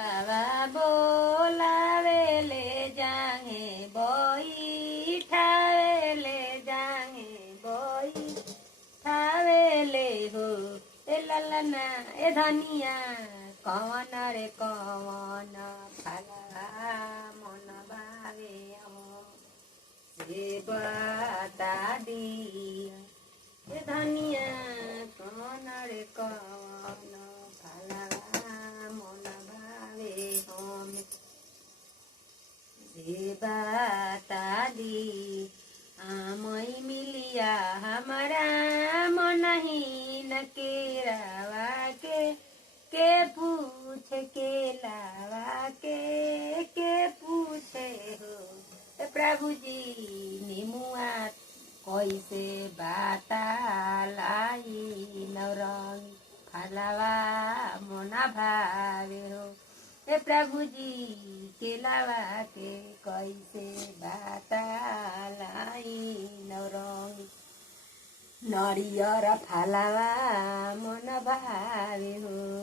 बाबा बोलावे ले जाए बोई ठावे ले जाए बोई ठावे ले हो ए ललना ए धनिया कौन रे कौन फलवा मन भावे हो से बता दी ए धनिया कौन रे कौन फलवा मन भावे हम से बता दी आमई मिलिया हमारा मन ही न केरावा के पूछे के लावा के पूछे हो ए प्रभु जी निमुआ कैसे बाता लाई नौरंग फलवा मोना भावे हो ए प्रभु जी केलावा के कैसे बाता लाई नौरंग नरियर फलवा मन भावे हो।